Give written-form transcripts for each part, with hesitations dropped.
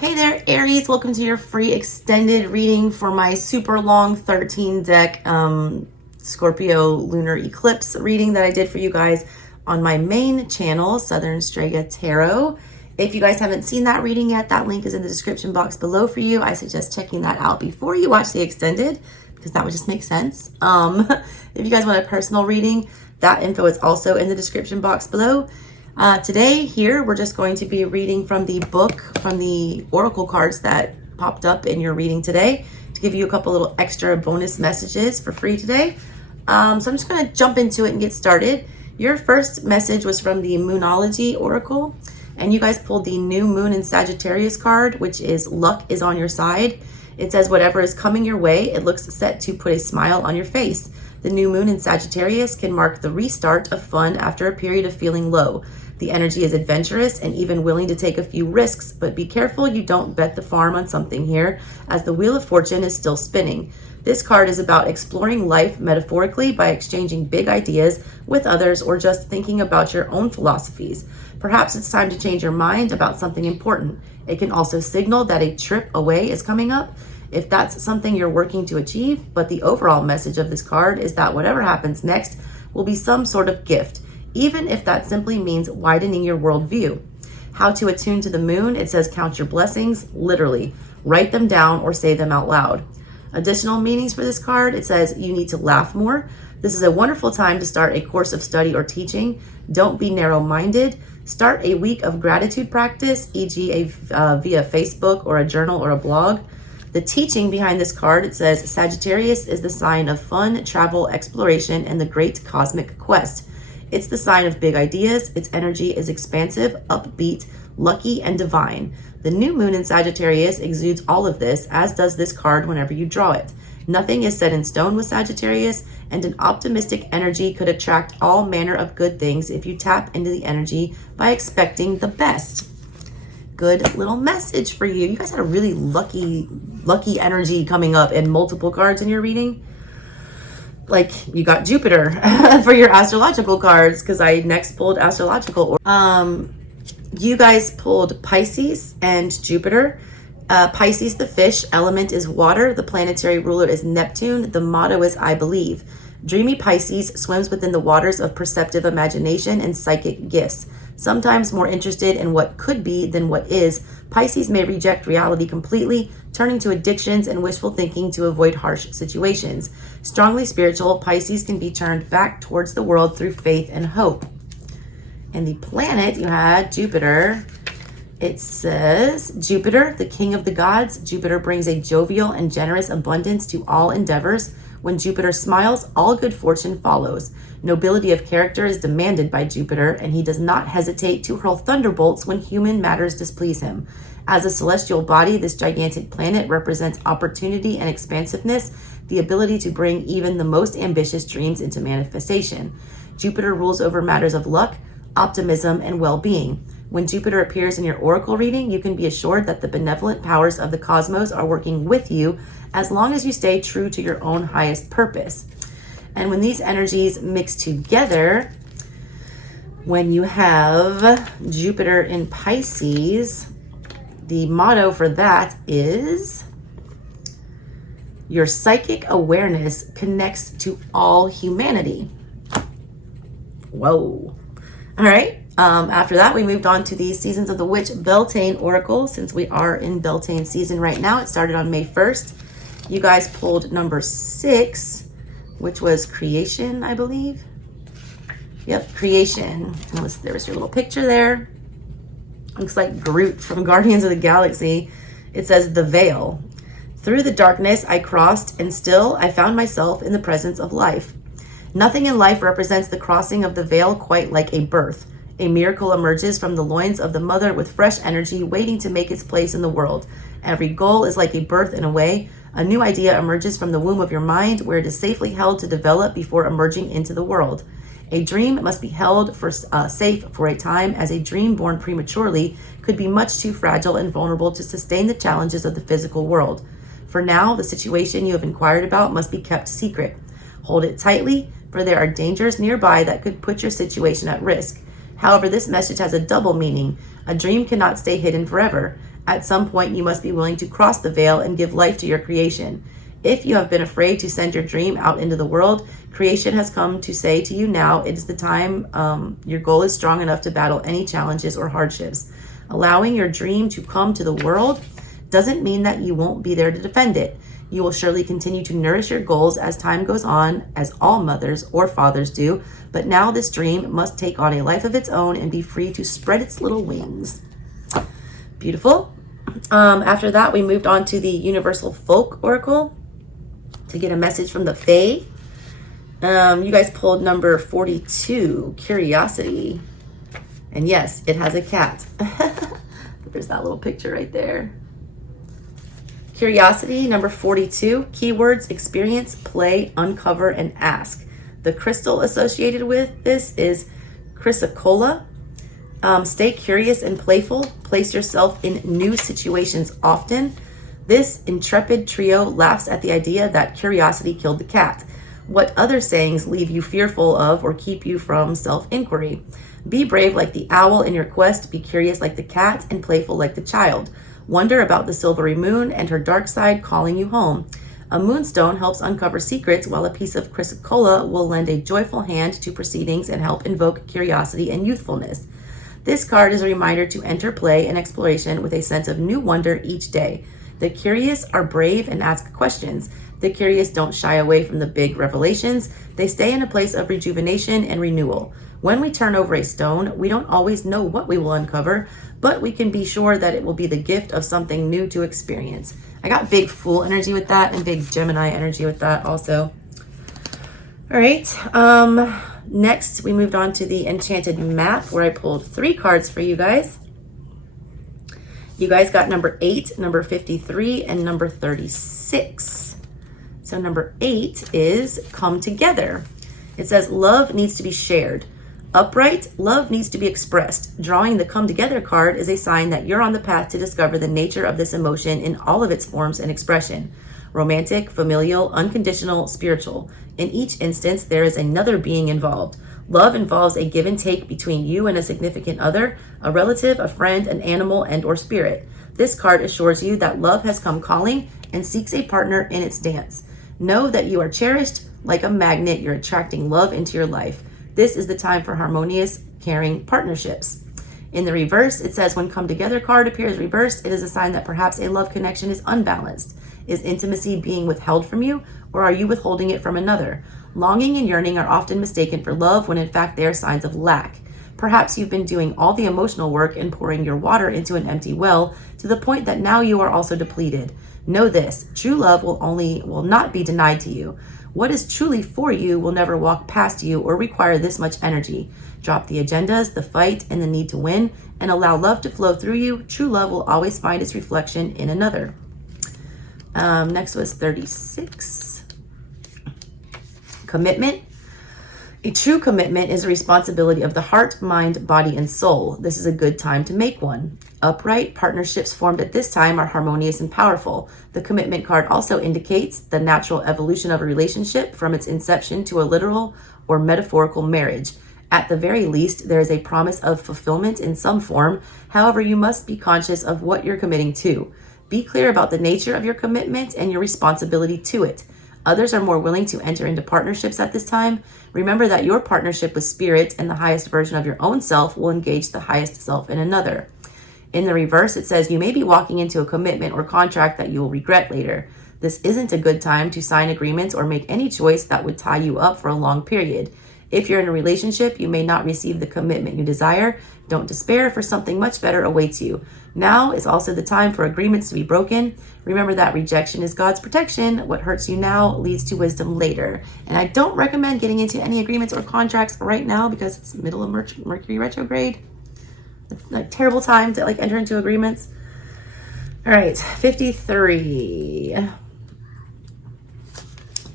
Hey there, Aries. Welcome to your free extended reading for my super long 13 deck Scorpio Lunar Eclipse reading that I did for you guys on my main channel, SouthernStrega Tarot. If you guys haven't seen that reading yet, that link is in the description box below for you. I suggest checking that out before you watch the extended, because that would just make sense. If you guys want a personal reading, that info is also in the description box below. Today here, we're just going to be reading from the book, from the oracle cards that popped up in your reading today, to give you a couple little extra bonus messages for free today. So I'm just going to jump into it and get started. Your first message was from the Moonology Oracle, and you guys pulled the New Moon in Sagittarius card, which is luck is on your side. It says whatever is coming your way, it looks set to put a smile on your face. The new moon in Sagittarius can mark the restart of fun after a period of feeling low. The energy is adventurous and even willing to take a few risks, but be careful you don't bet the farm on something here, as the Wheel of Fortune is still spinning. This card is about exploring life metaphorically by exchanging big ideas with others or just thinking about your own philosophies. Perhaps it's time to change your mind about something important. It can also signal that a trip away is coming up, if that's something you're working to achieve, but the overall message of this card is that whatever happens next will be some sort of gift, even if that simply means widening your worldview. How to attune to the moon, it says count your blessings, literally. Write them down or say them out loud. Additional meanings for this card, it says you need to laugh more. This is a wonderful time to start a course of study or teaching. Don't be narrow-minded. Start a week of gratitude practice, e.g. via Facebook or a journal or a blog. The teaching behind this card, it says Sagittarius is the sign of fun, travel, exploration, and the great cosmic quest. It's the sign of big ideas. Its energy is expansive, upbeat, lucky, and divine. The new moon in Sagittarius exudes all of this, as does this card whenever you draw it. Nothing is set in stone with Sagittarius, and an optimistic energy could attract all manner of good things if you tap into the energy by expecting the best. Good little message for you. You guys had a really lucky energy coming up in multiple cards in your reading. Like you got Jupiter for your astrological cards, because I next pulled astrological. You guys pulled Pisces and Jupiter. Pisces, the fish, element is water. The planetary ruler is Neptune. The motto is I believe. Dreamy Pisces swims within the waters of perceptive imagination and psychic gifts. Sometimes more interested in what could be than what is, Pisces may reject reality completely, turning to addictions and wishful thinking to avoid harsh situations. Strongly spiritual, Pisces can be turned back towards the world through faith and hope. And the planet, you had Jupiter. It says, Jupiter, the king of the gods. Jupiter brings a jovial and generous abundance to all endeavors. When Jupiter smiles, all good fortune follows. Nobility of character is demanded by Jupiter, and he does not hesitate to hurl thunderbolts when human matters displease him. As a celestial body, this gigantic planet represents opportunity and expansiveness, the ability to bring even the most ambitious dreams into manifestation. Jupiter rules over matters of luck, optimism, and well-being. When Jupiter appears in your oracle reading, you can be assured that the benevolent powers of the cosmos are working with you as long as you stay true to your own highest purpose. And when these energies mix together, when you have Jupiter in Pisces, the motto for that is your psychic awareness connects to all humanity. Whoa. All right. After that, we moved on to the Seasons of the Witch Beltane Oracle. Since we are in Beltane season right now, it started on May 1st. You guys pulled number 6, which was creation, I believe. Yep, creation. There's your little picture there. Looks like Groot from Guardians of the Galaxy. It says the veil. Through the darkness I crossed, and still I found myself in the presence of life. Nothing in life represents the crossing of the veil quite like a birth. A miracle emerges from the loins of the mother with fresh energy waiting to make its place in the world. Every goal is like a birth in a way. A new idea emerges from the womb of your mind, where it is safely held to develop before emerging into the world. A dream must be held safe for a time, as a dream born prematurely could be much too fragile and vulnerable to sustain the challenges of the physical world. For now, the situation you have inquired about must be kept secret. Hold it tightly, for there are dangers nearby that could put your situation at risk. However, this message has a double meaning. A dream cannot stay hidden forever. At some point, you must be willing to cross the veil and give life to your creation. If you have been afraid to send your dream out into the world, creation has come to say to you now, it is the time. Your goal is strong enough to battle any challenges or hardships. Allowing your dream to come to the world doesn't mean that you won't be there to defend it. You will surely continue to nourish your goals as time goes on, as all mothers or fathers do, but now this dream must take on a life of its own and be free to spread its little wings. Beautiful. After that, we moved on to the Universal Folk Oracle to get a message from the Fae. You guys pulled number 42, Curiosity. And yes, it has a cat. There's that little picture right there. Curiosity, number 42, keywords, experience, play, uncover, and ask. The crystal associated with this is chrysocolla. Stay curious and playful. Place yourself in new situations often. This intrepid trio laughs at the idea that curiosity killed the cat. What other sayings leave you fearful of or keep you from self-inquiry? Be brave like the owl in your quest. Be curious like the cat and playful like the child. Wonder about the silvery moon and her dark side calling you home. A moonstone helps uncover secrets, while a piece of chrysocolla will lend a joyful hand to proceedings and help invoke curiosity and youthfulness. This card is a reminder to enter play and exploration with a sense of new wonder each day. The curious are brave and ask questions. The curious don't shy away from the big revelations. They stay in a place of rejuvenation and renewal. When we turn over a stone, we don't always know what we will uncover, but we can be sure that it will be the gift of something new to experience. I got big Fool energy with that and big Gemini energy with that also. All right. Next, we moved on to the Enchanted Map, where I pulled 3 cards for you guys. You guys got number 8, number 53, and number 36. So number 8 is Come Together. It says love needs to be shared. Upright, love needs to be expressed. Drawing the Come Together card is a sign that you're on the path to discover the nature of this emotion in all of its forms and expression. Romantic, familial, unconditional, spiritual. In each instance, there is another being involved. Love involves a give and take between you and a significant other, a relative, a friend, an animal, and or spirit. This card assures you that love has come calling and seeks a partner in its dance. Know that you are cherished. Like a magnet, you're attracting love into your life. This is the time for harmonious, caring partnerships. In the reverse, it says when Come Together card appears reversed, it is a sign that perhaps a love connection is unbalanced. Is intimacy being withheld from you, or are you withholding it from another? Longing and yearning are often mistaken for love when in fact they are signs of lack. Perhaps you've been doing all the emotional work and pouring your water into an empty well to the point that now you are also depleted. Know this, true love will not be denied to you. What is truly for you will never walk past you or require this much energy. Drop the agendas, the fight, and the need to win, and allow love to flow through you. True love will always find its reflection in another. Next was 36. Commitment. A true commitment is a responsibility of the heart, mind, body, and soul. This is a good time to make one. Upright, partnerships formed at this time are harmonious and powerful. The commitment card also indicates the natural evolution of a relationship from its inception to a literal or metaphorical marriage. At the very least, there is a promise of fulfillment in some form. However, you must be conscious of what you're committing to. Be clear about the nature of your commitment and your responsibility to it. Others are more willing to enter into partnerships at this time. Remember that your partnership with spirit and the highest version of your own self will engage the highest self in another. In the reverse, it says you may be walking into a commitment or contract that you will regret later. This isn't a good time to sign agreements or make any choice that would tie you up for a long period. If you're in a relationship, you may not receive the commitment you desire. Don't despair, for something much better awaits you. Now is also the time for agreements to be broken. Remember that rejection is God's protection. What hurts you now leads to wisdom later. And I don't recommend getting into any agreements or contracts right now because it's middle of Mercury retrograde. It's a terrible time to enter into agreements. All right, 53.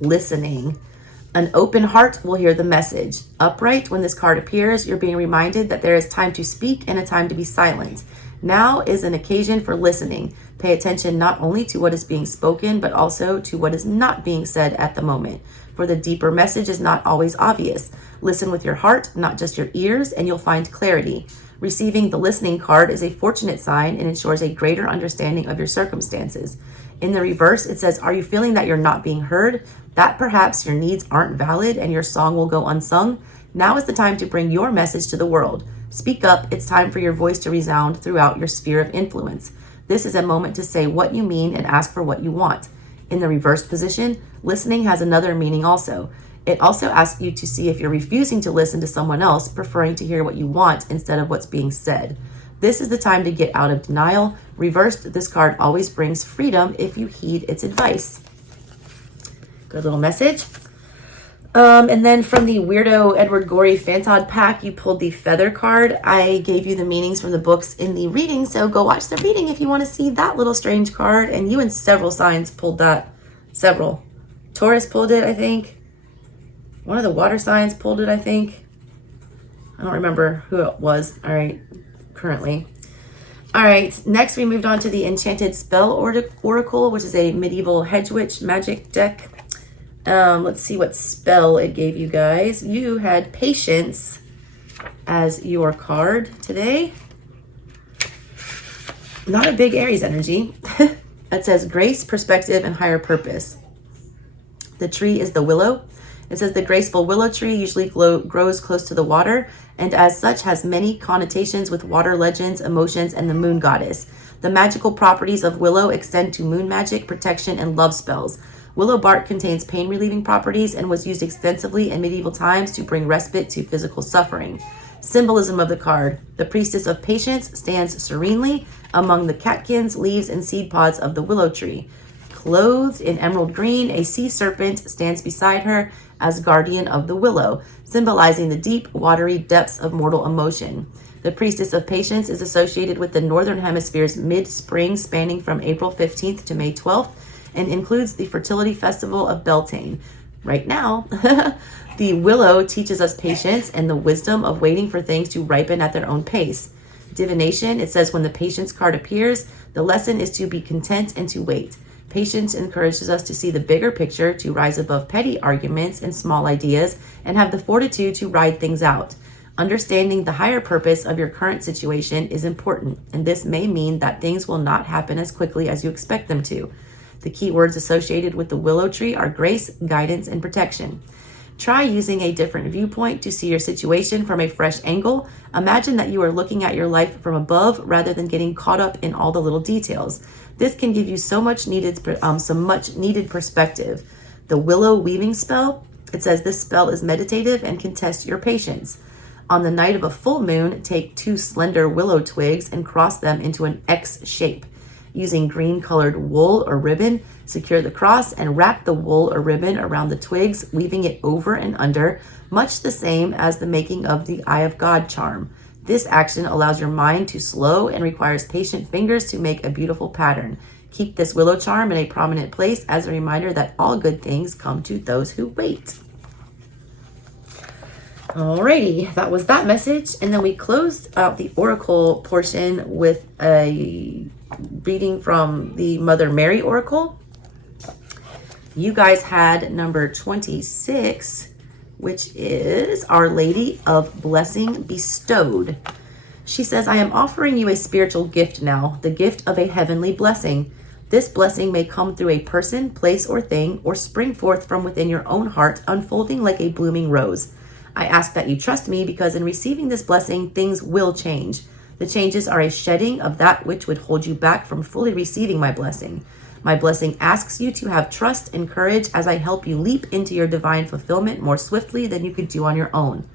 Listening. An open heart will hear the message. Upright, when this card appears, you're being reminded that there is time to speak and a time to be silent. Now is an occasion for listening. Pay attention not only to what is being spoken, but also to what is not being said at the moment. for the deeper message is not always obvious. Listen with your heart, not just your ears, and you'll find clarity. Receiving the listening card is a fortunate sign and ensures a greater understanding of your circumstances. In the reverse, it says, are you feeling that you're not being heard? That perhaps your needs aren't valid and your song will go unsung? Now is the time to bring your message to the world. Speak up. It's time for your voice to resound throughout your sphere of influence. This is a moment to say what you mean and ask for what you want. In the reverse position, listening has another meaning also. It also asks you to see if you're refusing to listen to someone else, preferring to hear what you want instead of what's being said. This is the time to get out of denial. Reversed, this card always brings freedom if you heed its advice. Good little message. And then from the Weirdo Edward Gorey Fantod pack, you pulled the Feather card. I gave you the meanings from the books in the reading, so go watch the reading if you want to see that little strange card. And you and several signs pulled that. Several. Taurus pulled it, I think. One of the water signs pulled it, I think. I don't remember who it was. All right, currently. All right, next we moved on to the Enchanted Spell Oracle, which is a medieval hedge witch magic deck. Let's see what spell it gave you guys. You had Patience as your card today. Not a big Aries energy. It says grace, perspective, and higher purpose. The tree is the willow. It says the graceful willow tree usually grows close to the water and as such has many connotations with water legends, emotions, and the moon goddess. The magical properties of willow extend to moon magic, protection, and love spells. Willow bark contains pain-relieving properties and was used extensively in medieval times to bring respite to physical suffering. Symbolism of the card. The priestess of patience stands serenely among the catkins, leaves, and seed pods of the willow tree. Clothed in emerald green, a sea serpent stands beside her as guardian of the willow, symbolizing the deep, watery depths of mortal emotion. The priestess of patience is associated with the Northern Hemisphere's mid-spring spanning from April 15th to May 12th and includes the fertility festival of Beltane. Right now, the willow teaches us patience and the wisdom of waiting for things to ripen at their own pace. Divination, it says when the patience card appears, the lesson is to be content and to wait. Patience encourages us to see the bigger picture, to rise above petty arguments and small ideas, and have the fortitude to ride things out. Understanding the higher purpose of your current situation is important, and this may mean that things will not happen as quickly as you expect them to. The key words associated with the willow tree are grace, guidance, and protection. Try using a different viewpoint to see your situation from a fresh angle. Imagine that you are looking at your life from above rather than getting caught up in all the little details. This can give you some much needed perspective. The willow weaving spell, it says this spell is meditative and can test your patience. On the night of a full moon, take 2 slender willow twigs and cross them into an X shape. Using green colored wool or ribbon, secure the cross and wrap the wool or ribbon around the twigs, weaving it over and under, much the same as the making of the Eye of God charm. This action allows your mind to slow and requires patient fingers to make a beautiful pattern. Keep this willow charm in a prominent place as a reminder that all good things come to those who wait. Alrighty, that was that message. And then we closed out the oracle portion with a reading from the Mother Mary Oracle. You guys had number 26, which is Our Lady of Blessing Bestowed. She says, I am offering you a spiritual gift now, the gift of a heavenly blessing. This blessing may come through a person, place, or thing, or spring forth from within your own heart, unfolding like a blooming rose. I ask that you trust me because in receiving this blessing, things will change. The changes are a shedding of that which would hold you back from fully receiving my blessing. My blessing asks you to have trust and courage as I help you leap into your divine fulfillment more swiftly than you could do on your own.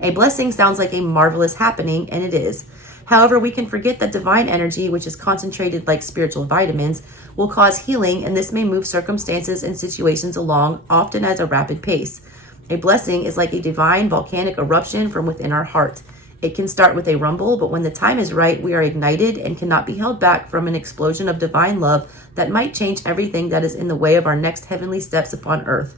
A blessing sounds like a marvelous happening, and it is. However, we can forget that divine energy, which is concentrated like spiritual vitamins, will cause healing, and this may move circumstances and situations along, often at a rapid pace. A blessing is like a divine volcanic eruption from within our heart. It can start with a rumble, but when the time is right, we are ignited and cannot be held back from an explosion of divine love that might change everything that is in the way of our next heavenly steps upon earth.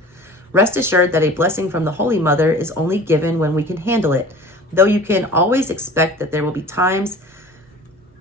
Rest assured that a blessing from the Holy Mother is only given when we can handle it, though you can always expect that there will be times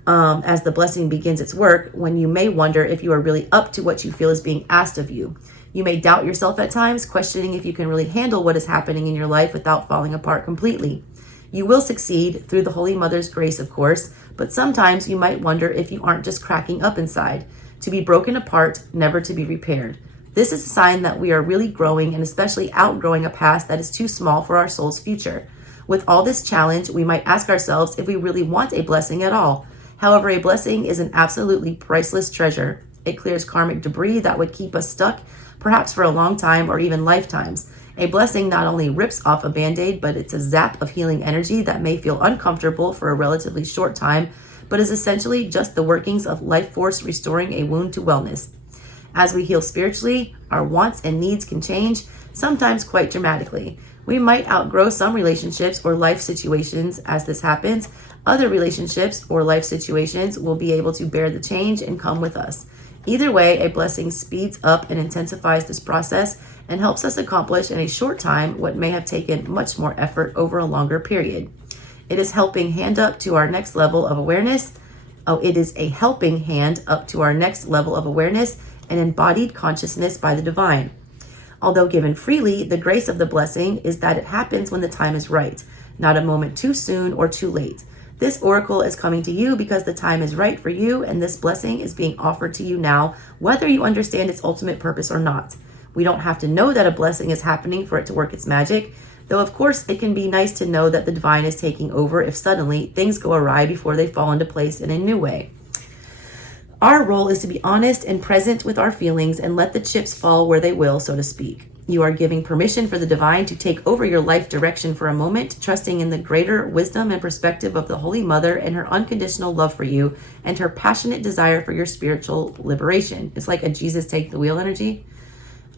as the blessing begins its work, when you may wonder if you are really up to what you feel is being asked of you. You may doubt yourself at times, questioning if you can really handle what is happening in your life without falling apart completely. You will succeed through the Holy Mother's grace, of course, but sometimes you might wonder if you aren't just cracking up inside, to be broken apart, never to be repaired. This is a sign that we are really growing and especially outgrowing a past that is too small for our soul's future. With all this challenge, we might ask ourselves if we really want a blessing at all. However, a blessing is an absolutely priceless treasure. It clears karmic debris that would keep us stuck, perhaps for a long time or even lifetimes. A blessing not only rips off a band-aid, but it's a zap of healing energy that may feel uncomfortable for a relatively short time, but is essentially just the workings of life force restoring a wound to wellness. As we heal spiritually, our wants and needs can change, sometimes quite dramatically. We might outgrow some relationships or life situations as this happens. Other relationships or life situations will be able to bear the change and come with us. Either way, a blessing speeds up and intensifies this process and helps us accomplish in a short time what may have taken much more effort over a longer period. It is helping hand up to our next level of awareness. It is a helping hand up to our next level of awareness and embodied consciousness by the divine. Although given freely, the grace of the blessing is that it happens when the time is right, not a moment too soon or too late. This oracle is coming to you because the time is right for you, and this blessing is being offered to you now, whether you understand its ultimate purpose or not. We don't have to know that a blessing is happening for it to work its magic, though of course it can be nice to know that the divine is taking over if suddenly things go awry before they fall into place in a new way. Our role is to be honest and present with our feelings and let the chips fall where they will, so to speak. You are giving permission for the divine to take over your life direction for a moment, trusting in the greater wisdom and perspective of the Holy Mother and her unconditional love for you and her passionate desire for your spiritual liberation. It's like a Jesus take the wheel energy.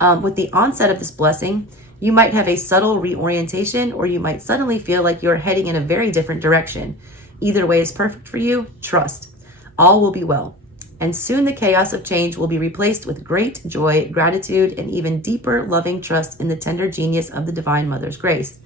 With the onset of this blessing, you might have a subtle reorientation, or you might suddenly feel like you're heading in a very different direction. Either way is perfect for you. Trust. All will be well. And soon the chaos of change will be replaced with great joy, gratitude, and even deeper loving trust in the tender genius of the Divine Mother's grace.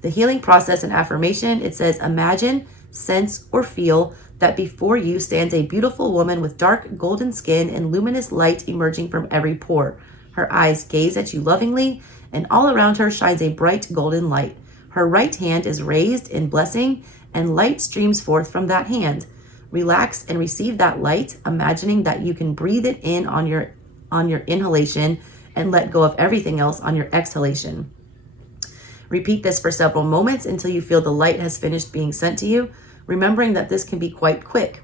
The healing process and affirmation, it says, imagine, sense, or feel that before you stands a beautiful woman with dark golden skin and luminous light emerging from every pore. Her eyes gaze at you lovingly, and all around her shines a bright golden light. Her right hand is raised in blessing, and light streams forth from that hand. Relax and receive that light, imagining that you can breathe it in on your inhalation and let go of everything else on your exhalation. Repeat this for several moments until you feel the light has finished being sent to you, remembering that this can be quite quick.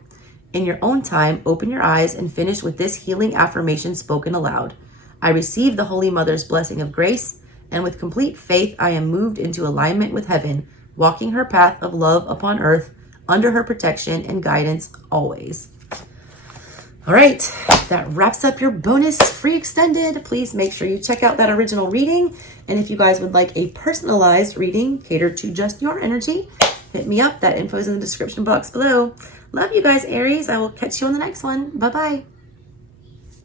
In your own time, open your eyes and finish with this healing affirmation spoken aloud. I receive the Holy Mother's blessing of grace, and with complete faith, I am moved into alignment with heaven, walking her path of love upon earth, under her protection and guidance always. All right, that wraps up your bonus free extended. Please make sure you check out that original reading. And if you guys would like a personalized reading catered to just your energy, hit me up. That info is in the description box below. Love you guys, Aries. I will catch you on the next one. Bye-bye.